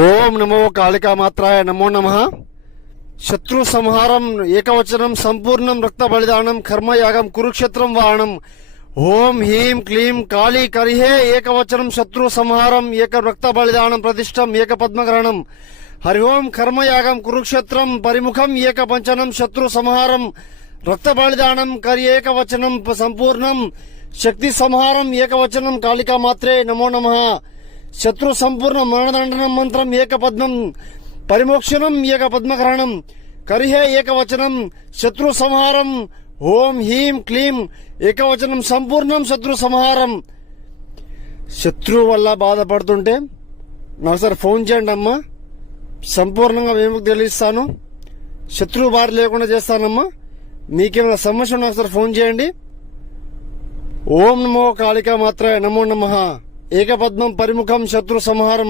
ఓం నమో కాళికా మాత్రాయ నమో నమః. శత్రు సంహారం ఏకవచనం సంపూర్ణం రక్త బలిదానం కర్మయాగం కురుక్షేత్రం వాహనం. ఓం హ్రీం క్లీం కాళీ కరిహే ఏకవచనం శత్రు సంహారం ఏక రక్త బలిదానం ప్రతిష్టం ఏక పద్మగ్రహణం. హరి ఓం కర్మయాగం కురుక్షేత్రం పరిముఖం ఏక పంచనం శత్రు సంహారం రక్త బలిదానం కరి ఏకవచనం సంపూర్ణం శక్తి సంహారం ఏకవచనం కాళికా మాత్రే నమో నమః. శత్రు సంపూర్ణ మరణదండనం మంత్రం ఏక పద్మం పరిమోక్షణం ఏక పద్మగ్రహణం కరిహే ఏకవచనం శత్రు సంహారం. ఓం హ్రీం క్లీం ఏకవచనం సంపూర్ణం శత్రు సంహారం. శత్రువు వల్ల బాధపడుతుంటే నాకు సార్ ఫోన్ చేయండి అమ్మా, సంపూర్ణంగా విముక్తి తెలియస్తాను, శత్రువు బారి లేకుండా చేస్తానమ్మా. మీకేమైనా సమస్య నాకు సార్ ఫోన్ చేయండి. ఓం నమో కాళికా మాత్రాయ నమో నమః. ఏకపద్మం పరిముఖం శత్రు సంహారం.